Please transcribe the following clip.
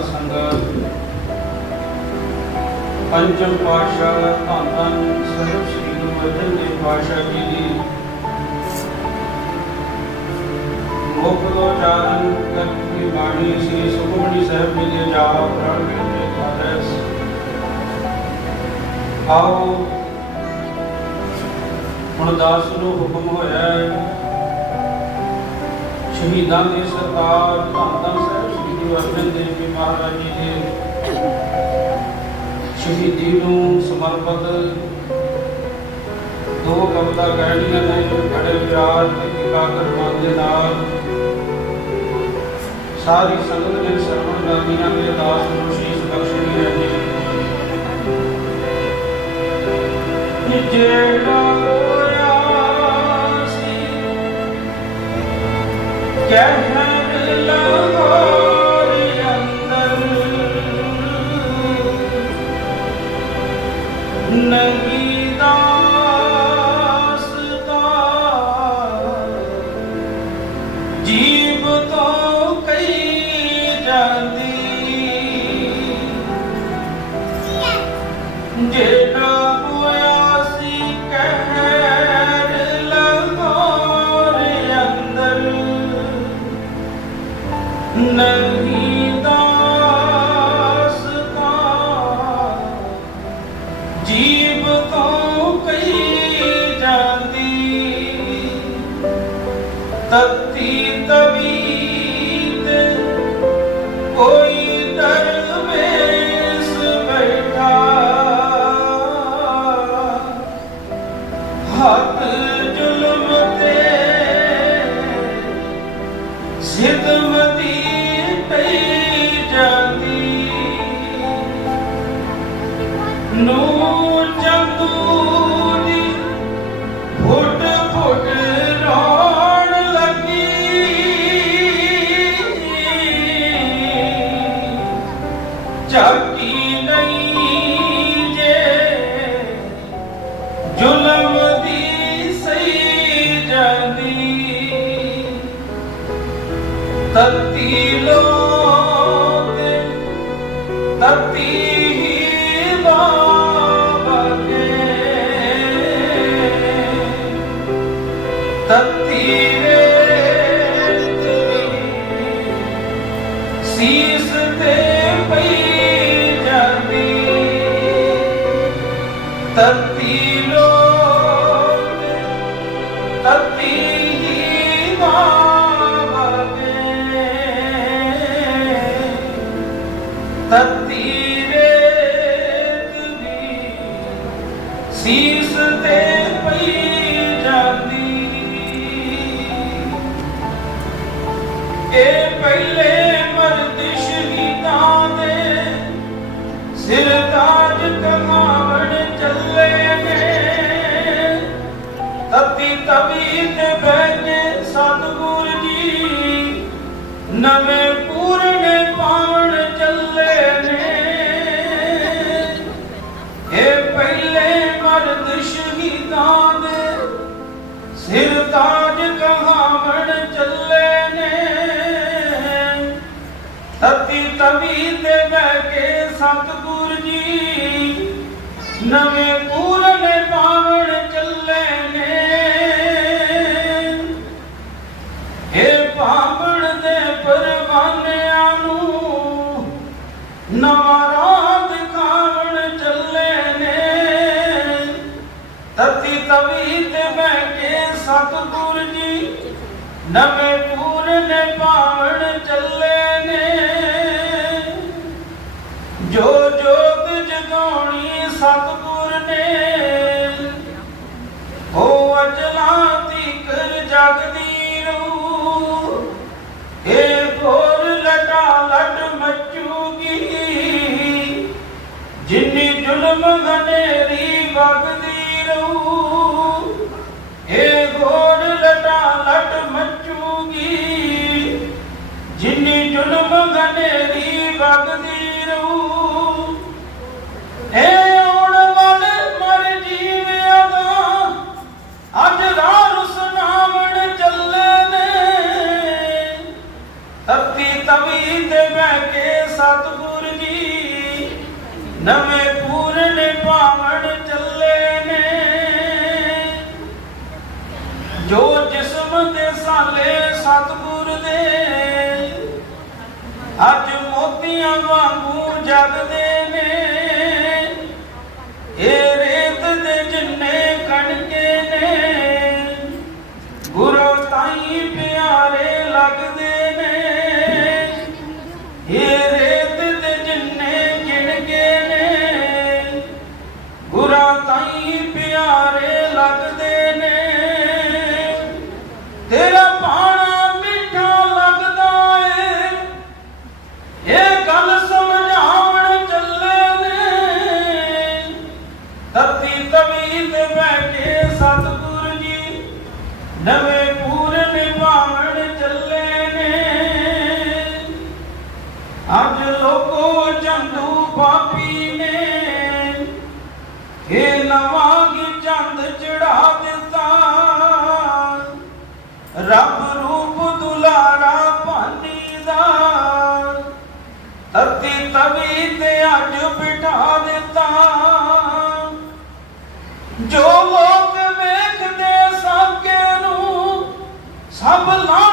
ਸਾਧ ਸੰਗਤ। ਪੰਚਮ ਪਾਤਸ਼ਾਹ ਧੰਨ ਧੰਨ ਸਰਬ ਸ੍ਰੀ ਗੁਰੂ ਅਰਜਨ ਦੇਵ ਪਾਤਸ਼ਾਹ ਜੀ ਦੀ। ਮੁਖ ਤੋਂ ਜਾਨ ਕਰਕੇ ਬਾਣੀ ਸ੍ਰੀ ਸੁਖਮਨੀ ਸਾਹਿਬ ਜੀ ਦੇ ਜਾਪ ਪ੍ਰਣ ਕੇ ਆਦਰਸ ਆਓ, ਹੁਣ ਦਾਸ ਨੂੰ ਹੁਕਮ ਹੋਇਆ ਹੈ। ਸ਼ਹੀਦਾਂ ਦੇ ਸਰਕਾਰ ਧੰਨ ਧੰਨ ਗੁਰੂ ਅਰਜਨ ਦੇਵ ਜੀ ਮਹਾਰਾਜ ਜੀ ਦੇ ਸ਼ਹੀਦੀ ਨੂੰ ਸਮਰਪਿਤ ਦੋ ਕਵਿਤਾ ਕਹਿਣੀਆਂ ਨੇ ਬੜੇ ਪਿਆਰ ਤੇ ਇਕਾਗਰ ਮਨ ਦੇ ਨਾਲ। ਸਾਰੀ ਸੰਗਤ ਨੇ ਸਰਵਣ ਦਾਨੀਆਂ ਦੇ ਦਾਸ ਨੂੰ ਸ਼ੀਸ਼ ਬਖਸ਼ਣੀ ਹੈ ਜੀ। ਜਿਹੜਾ ਹੋਇਆ ਸੀ। ਕਹਿਣ ਲਗੋਰੀ ਨੰਗੀ ਦਾਸ ਦਾ ਜੀਵ ਤੋਂ ਤਤੀ ਤਵੀਤ ਕੋਈ ਦਰਵੇਸ ਬੈਠਾ। ਹੱਥ ਜ਼ੁਲਮ ਤੇ ਸਿਦਮਤੀ ਸੀਸ ਤੇ ਪਈ ਜਾਂਦੀ। ਤਤੀ ਲੋਕ ਤਤੀ ਹੀ ਬਾਬਕੇ ਤਤੀ ਰੇਤ ਵੀ ਸੀਸ ਤੇ ਨਵੇਂ ਪੂਰਨੇ ਪਾਵਣ ਚੱਲੇ ਨੇ। ਇਹ ਪਹਿਲੇ ਮਰਦ ਸ਼ਹੀਦਾਂ ਦੇ, ਸਿਰ ਤਾਜ ਕਹਾਵਣ ਚੱਲੇ ਨੇ। ਤਤੀ ਤਵੀ ਤੇ ਬਹਿ ਕੇ ਸਤਿਗੁਰ ਨਵੇਂ ਪੂਰਨ ਪਾਵਣ ਚੱਲੇ ਨੇ। ਇਹ ਪਾਵਣ ਦੇ ਪਰਵਾਨਿਆਂ ਨੂੰ ਨਵਾਂ ਰਾਹ ਦਿਖਾਵਣ ਚੱਲੇ ਨੇ। ਤਤੀ ਤਵੀ ਤੇ ਬਹਿ ਕੇ ਸਤਿਗੁਰ ਜੀ ਨਵੇਂ ਪੂਰਨ ਪਾਵਣ ਚੱਲੇ ਨੇ। ਜੋ ਜੋਤ ਜਗਾਉਣੀ ਸਤਿਗੁਰ ਨੇ ਹੋ ਅਜਲਾ ਤੀਕਰ ਜਗਦੀ ਰੂ ਲਟਾ ਲਟ ਮਚੂਗੀ ਜਿੰਨੀ ਜ਼ੁਲਮ ਘਨੇਰੀ ਨਵੇਂ ਪੂਰਨ ਭਾਵਣ ਚੱਲੇ ਨੇ। ਜੋ ਜਿਸਮ ਤੇ ਸਾਲੇ ਸਤਗੁਰ ਦੇ, ਅੱਜ ਮੋਤੀਆਂ ਵਾਂਗੂ ਜਗਦੇ ਨੇ। ਇਹ ਨਵੇਂ ਪੂਰਨ ਭਾਣ ਚੱਲੇ ਨੇ ਅੱਜ ਲੋਕੋ ਚੰਦੂ ਪਾਪੀ ਨੇ ਇਹ ਨਵਾਂ ਕੀ ਚੰਦ ਚੜਾ ਦਿੱਤਾ ਰੱਬ ਰੂਪ ਦੁਲਾਰਾ ਭਾਨੀ ਦਾ ਧਰਤੀ ਤਵੀ ਤੇ ਅੱਜ ਬਿਠਾ சாம்பல் நான்